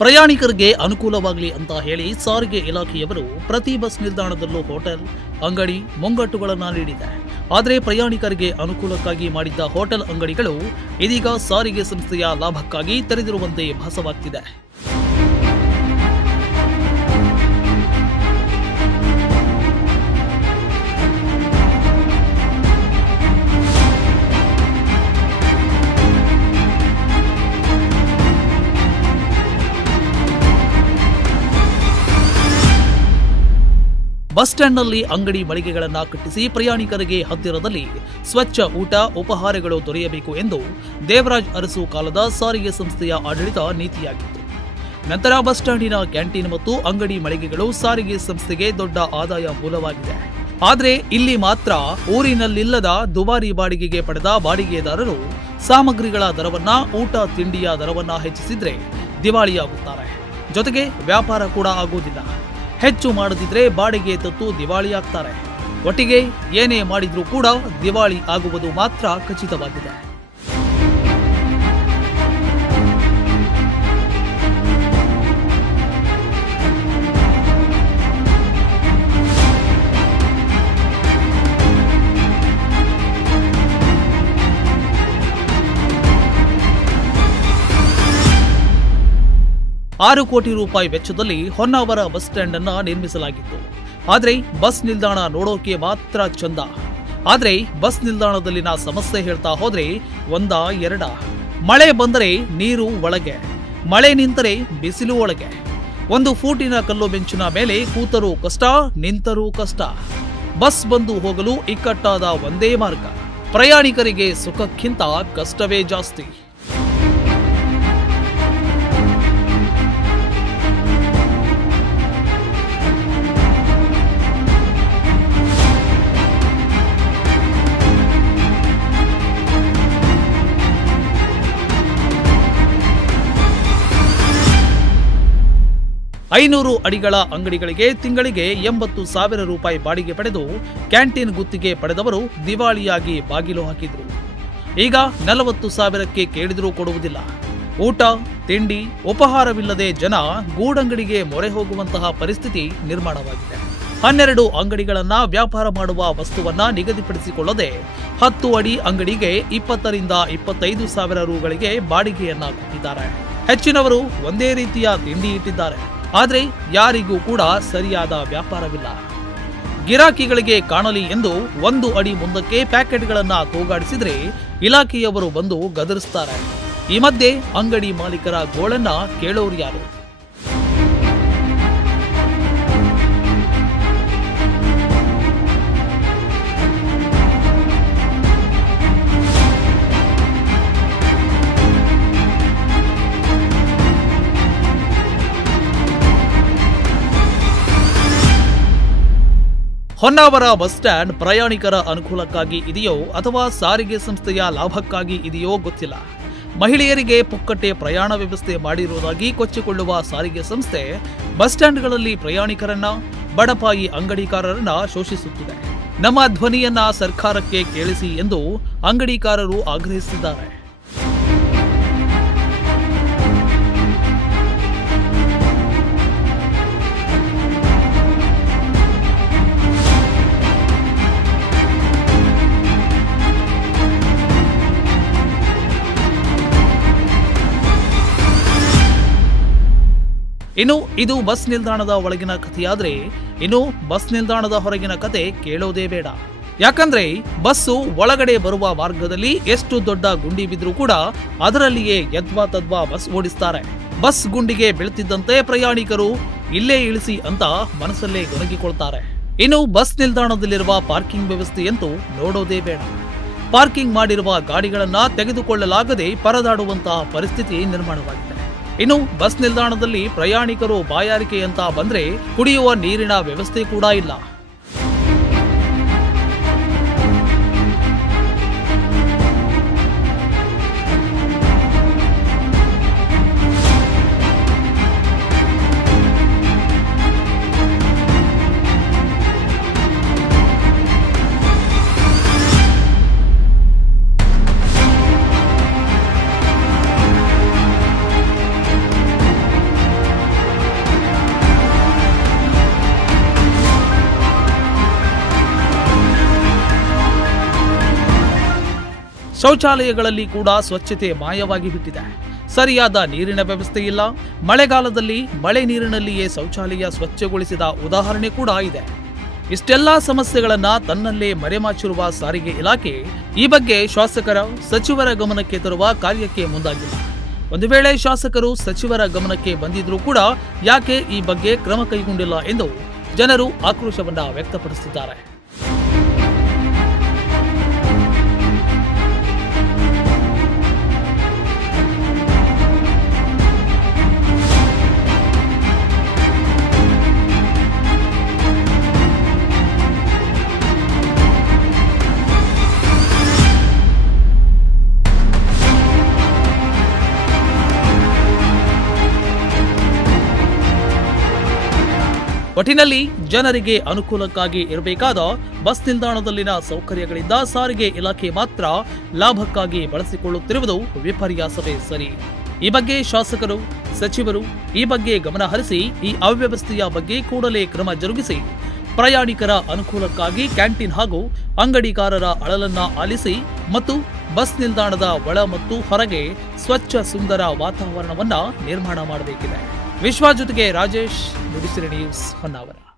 ಪ್ರಯಾಣಿಕರಿಗೆ ಅನುಕೂಲವಾಗಲಿ ಅಂತ ಹೇಳಿ ಸಾರಿಗೆ ಇಲಾಖೆಯವರು ಪ್ರತಿ ಬಸ್ ನಿಲ್ದಾಣದಲ್ಲೂ ಹೋಟೆಲ್, ಅಂಗಡಿ, ಮುಂಗಟ್ಟುಗಳನ್ನು ನೀಡಿದೆ. ಆದರೆ ಪ್ರಯಾಣಿಕರಿಗೆ ಅನುಕೂಲಕ್ಕಾಗಿ ಮಾಡಿದ್ದ ಹೋಟೆಲ್ ಅಂಗಡಿಗಳು ಇದೀಗ ಸಾರಿಗೆ ಸಂಸ್ಥೆಯ ಲಾಭಕ್ಕಾಗಿ ತೆರೆದಿರುವಂತೆ ಭಾಸವಾಗ್ತಿದೆ. ಬಸ್ ಸ್ಟ್ಯಾಂಡ್ನಲ್ಲಿ ಅಂಗಡಿ ಮಳಿಗೆಗಳನ್ನು ಕಟ್ಟಿಸಿ ಪ್ರಯಾಣಿಕರಿಗೆ ಹತ್ತಿರದಲ್ಲಿ ಸ್ವಚ್ಛ ಊಟ, ಉಪಹಾರಗಳು ದೊರೆಯಬೇಕು ಎಂದು ದೇವರಾಜ್ ಅರಸು ಕಾಲದ ಸಾರಿಗೆ ಸಂಸ್ಥೆಯ ಆಡಳಿತ ನೀತಿಯಾಗಿತ್ತು. ನಂತರ ಬಸ್ ಸ್ಟ್ಯಾಂಡಿನ ಕ್ಯಾಂಟೀನ್ ಮತ್ತು ಅಂಗಡಿ ಮಳಿಗೆಗಳು ಸಾರಿಗೆ ಸಂಸ್ಥೆಗೆ ದೊಡ್ಡ ಆದಾಯ ಮೂಲವಾಗಿದೆ. ಆದರೆ ಇಲ್ಲಿ ಮಾತ್ರ ಊರಿನಲ್ಲಿಲ್ಲದ ದುಬಾರಿ ಬಾಡಿಗೆಗೆ ಪಡೆದ ಬಾಡಿಗೆದಾರರು ಸಾಮಗ್ರಿಗಳ ದರವನ್ನ, ಊಟ ತಿಂಡಿಯ ದರವನ್ನ ಹೆಚ್ಚಿಸಿದ್ರೆ ದಿವಾಳಿಯಾಗುತ್ತಾರೆ. ಜೊತೆಗೆ ವ್ಯಾಪಾರ ಕೂಡ ಆಗುವುದಿಲ್ಲ. ಹೆಚ್ಚು ಮಾಡದಿದ್ರೆ ಬಾಡಿಗೆ ತತ್ತು ದಿವಾಳಿಯಾಗ್ತಾರೆ. ಒಟ್ಟಿಗೆ ಏನೇ ಮಾಡಿದ್ರೂ ಕೂಡ ದಿವಾಳಿ ಆಗುವುದು ಮಾತ್ರ ಖಚಿತವಾಗಿದೆ. ₹6 ಕೋಟಿ ವೆಚ್ಚದಲ್ಲಿ ಹೊನ್ನಾವರ ಬಸ್ ಸ್ಟ್ಯಾಂಡ್ ಅನ್ನ ನಿರ್ಮಿಸಲಾಗಿತ್ತು. ಆದರೆ ಬಸ್ ನಿಲ್ದಾಣ ನೋಡೋಕೆ ಮಾತ್ರ ಚಂದ. ಆದರೆ ಬಸ್ ನಿಲ್ದಾಣದಲ್ಲಿನ ಸಮಸ್ಯೆ ಹೇಳ್ತಾ ಹೋದ್ರೆ ಒಂದಾ ಎರಡ. ಮಳೆ ಬಂದರೆ ನೀರು ಒಳಗೆ, ಮಳೆ ನಿಂತರೆ ಬಿಸಿಲು ಒಳಗೆ. 1 ಫೂಟಿನ ಕಲ್ಲು ಬೆಂಚಿನ ಮೇಲೆ ಕೂತರೂ ಕಷ್ಟ, ನಿಂತರೂ ಕಷ್ಟ. ಬಸ್ ಬಂದು ಹೋಗಲು ಇಕ್ಕಟ್ಟಾದ ಒಂದೇ ಮಾರ್ಗ. ಪ್ರಯಾಣಿಕರಿಗೆ ಸುಖಕ್ಕಿಂತ ಕಷ್ಟವೇ ಜಾಸ್ತಿ. ₹500 ಅಡಿಗಳ ಅಂಗಡಿಗಳಿಗೆ ತಿಂಗಳಿಗೆ ₹80,000 ಬಾಡಿಗೆ ಪಡೆದು ಕ್ಯಾಂಟೀನ್ ಗುತ್ತಿಗೆ ಪಡೆದವರು ದಿವಾಳಿಯಾಗಿ ಬಾಗಿಲು ಹಾಕಿದ್ರು. ಈಗ 40,000ಕ್ಕೆ ಕೇಳಿದರೂ ಕೊಡುವುದಿಲ್ಲ. ಊಟ, ತಿಂಡಿ, ಉಪಹಾರವಿಲ್ಲದೆ ಜನ ಗೂಡಂಗಡಿಗೆ ಮೊರೆ ಹೋಗುವಂತಹ ಪರಿಸ್ಥಿತಿ ನಿರ್ಮಾಣವಾಗಿದೆ. 12 ಅಂಗಡಿಗಳನ್ನ ವ್ಯಾಪಾರ ಮಾಡುವ ವಸ್ತುವನ್ನ ನಿಗದಿಪಡಿಸಿಕೊಳ್ಳದೆ 10 ಅಡಿ ಅಂಗಡಿಗೆ ₹20,000 ರಿಂದ ₹25,000 ಬಾಡಿಗೆಯನ್ನ ಕೊಟ್ಟಿದ್ದಾರೆ. ಹೆಚ್ಚಿನವರು ಒಂದೇ ರೀತಿಯ ತಿಂಡಿ ಇಟ್ಟಿದ್ದಾರೆ. ಆದರೆ ಯಾರಿಗೂ ಕೂಡ ಸರಿಯಾದ ವ್ಯಾಪಾರವಿಲ್ಲ. ಗಿರಾಕಿಗಳಿಗೆ ಕಾಣಲಿ ಎಂದು 1 ಅಡಿ ಮುಂದಕ್ಕೆ ಪ್ಯಾಕೆಟ್ಗಳನ್ನ ತೂಗಾಡಿಸಿದ್ರೆ ಇಲಾಖೆಯವರು ಬಂದು ಗದರಿಸ್ತಾರೆ. ಈ ಮಧ್ಯೆ ಅಂಗಡಿ ಮಾಲೀಕರ ಗೋಳನ್ನ ಕೇಳೋರು ಯಾರು? ಹೊನ್ನಾವರ ಬಸ್ ಸ್ಟ್ಯಾಂಡ್ ಪ್ರಯಾಣಿಕರ ಅನುಕೂಲಕ್ಕಾಗಿ ಇದೆಯೋ ಅಥವಾ ಸಾರಿಗೆ ಸಂಸ್ಥೆಯ ಲಾಭಕ್ಕಾಗಿ ಇದೆಯೋ ಗೊತ್ತಿಲ್ಲ. ಮಹಿಳೆಯರಿಗೆ ಪುಕ್ಕಟ್ಟೆ ಪ್ರಯಾಣ ವ್ಯವಸ್ಥೆ ಮಾಡಿರುವುದಾಗಿ ಕೊಚ್ಚಿಕೊಳ್ಳುವ ಸಾರಿಗೆ ಸಂಸ್ಥೆ ಬಸ್ ಸ್ಟ್ಯಾಂಡ್ಗಳಲ್ಲಿ ಪ್ರಯಾಣಿಕರನ್ನ, ಬಡಪಾಯಿ ಅಂಗಡಿಕಾರರನ್ನ ಶೋಷಿಸುತ್ತಿದೆ. ನಮ್ಮ ಧ್ವನಿಯನ್ನ ಸರ್ಕಾರಕ್ಕೆ ಕೇಳಿಸಿ ಎಂದು ಅಂಗಡಿಕಾರರು ಆಗ್ರಹಿಸಿದ್ದಾರೆ. ಇನ್ನು ಇದು ಬಸ್ ನಿಲ್ದಾಣದ ಒಳಗಿನ ಕಥೆಯಾದ್ರೆ, ಇನ್ನು ಬಸ್ ನಿಲ್ದಾಣದ ಹೊರಗಿನ ಕತೆ ಕೇಳೋದೇ ಬೇಡ. ಯಾಕಂದ್ರೆ ಬಸ್ಸು ಒಳಗಡೆ ಬರುವ ಮಾರ್ಗದಲ್ಲಿ ಎಷ್ಟು ದೊಡ್ಡ ಗುಂಡಿ ಬಿದ್ರೂ ಕೂಡ ಅದರಲ್ಲಿಯೇ ಯದ್ವಾ ತದ್ವಾ ಬಸ್ ಓಡಿಸ್ತಾರೆ. ಬಸ್ ಗುಂಡಿಗೆ ಬೀಳ್ತಿದ್ದಂತೆ ಪ್ರಯಾಣಿಕರು ಇಲ್ಲೇ ಇಳಿಸಿ ಅಂತ ಮನಸ್ಸಲ್ಲೇ ಗೊಣಗಿಕೊಳ್ತಾರೆ. ಇನ್ನು ಬಸ್ ನಿಲ್ದಾಣದಲ್ಲಿರುವ ಪಾರ್ಕಿಂಗ್ ವ್ಯವಸ್ಥೆಯಂತೂ ನೋಡೋದೇ ಬೇಡ. ಪಾರ್ಕಿಂಗ್ ಮಾಡಿರುವ ಗಾಡಿಗಳನ್ನ ತೆಗೆದುಕೊಳ್ಳಲಾಗದೆ ಪರದಾಡುವಂತಹ ಪರಿಸ್ಥಿತಿ ನಿರ್ಮಾಣವಾಗಿದೆ. ಇನ್ನು ಬಸ್ ನಿಲ್ದಾಣದಲ್ಲಿ ಪ್ರಯಾಣಿಕರು ಬಾಯಾರಿಕೆ ಅಂತ ಬಂದ್ರೆ ಕುಡಿಯುವ ನೀರಿನ ವ್ಯವಸ್ಥೆ ಕೂಡ ಇಲ್ಲ. ಶೌಚಾಲಯಗಳಲ್ಲಿ ಕೂಡ ಸ್ವಚ್ಛತೆ ಮಾಯವಾಗಿ ಬಿಟ್ಟಿದೆ. ಸರಿಯಾದ ನೀರಿನ ವ್ಯವಸ್ಥೆ ಇಲ್ಲ. ಮಳೆಗಾಲದಲ್ಲಿ ಮಳೆ ನೀರಿನಲ್ಲಿಯೇ ಶೌಚಾಲಯ ಸ್ವಚ್ಛಗೊಳಿಸಿದ ಉದಾಹರಣೆ ಕೂಡ ಇದೆ. ಇಷ್ಟೆಲ್ಲಾ ಸಮಸ್ಯೆಗಳನ್ನ ತನ್ನಲ್ಲೇ ಮರೆಮಾಚಿರುವ ಸಾರಿಗೆ ಇಲಾಖೆ ಈ ಬಗ್ಗೆ ಶಾಸಕರ ಸಚಿವರ ಗಮನಕ್ಕೆ ತರುವ ಕಾರ್ಯಕ್ಕೆ ಮುಂದಾಗಿಲ್ಲ. ಒಂದು ವೇಳೆ ಶಾಸಕರು ಸಚಿವರ ಗಮನಕ್ಕೆ ಬಂದಿದ್ರೂ ಕೂಡ ಯಾಕೆ ಈ ಬಗ್ಗೆ ಕ್ರಮ ಕೈಗೊಂಡಿಲ್ಲ ಎಂದು ಜನರು ಆಕ್ರೋಶವನ್ನ ವ್ಯಕ್ತಪಡಿಸಿದ್ದಾರೆ. ಒಟ್ಟಿನಲ್ಲಿ ಜನರಿಗೆ ಅನುಕೂಲಕ್ಕಾಗಿ ಇರಬೇಕಾದ ಬಸ್ ನಿಲ್ದಾಣದಲ್ಲಿನ ಸೌಕರ್ಯಗಳಿಂದ ಸಾರಿಗೆ ಇಲಾಖೆ ಮಾತ್ರ ಲಾಭಕ್ಕಾಗಿ ಬಳಸಿಕೊಳ್ಳುತ್ತಿರುವುದು ವಿಪರ್ಯಾಸವೇ ಸರಿ. ಈ ಬಗ್ಗೆ ಶಾಸಕರು ಸಚಿವರು ಈ ಬಗ್ಗೆ ಗಮನ ಹರಿಸಿ ಈ ಅವ್ಯವಸ್ಥೆಯ ಬಗ್ಗೆ ಕೂಡಲೇ ಕ್ರಮ ಜರುಗಿಸಿ ಪ್ರಯಾಣಿಕರ ಅನುಕೂಲಕ್ಕಾಗಿ ಕ್ಯಾಂಟೀನ್ ಹಾಗೂ ಅಂಗಡಿಕಾರರ ಅಳಲನ್ನ ಆಲಿಸಿ ಮತ್ತು ಬಸ್ ನಿಲ್ದಾಣದ ಒಳ ಮತ್ತು ಹೊರಗೆ ಸ್ವಚ್ಛ ಸುಂದರ ವಾತಾವರಣವನ್ನ ನಿರ್ಮಾಣ ಮಾಡಬೇಕಿದೆ. ವಿಶ್ವ ಜೊತೆಗೆ ರಾಜೇಶ್, ನುಡಿಸಿರಿ ನ್ಯೂಸ್, ಹೊನ್ನಾವರ.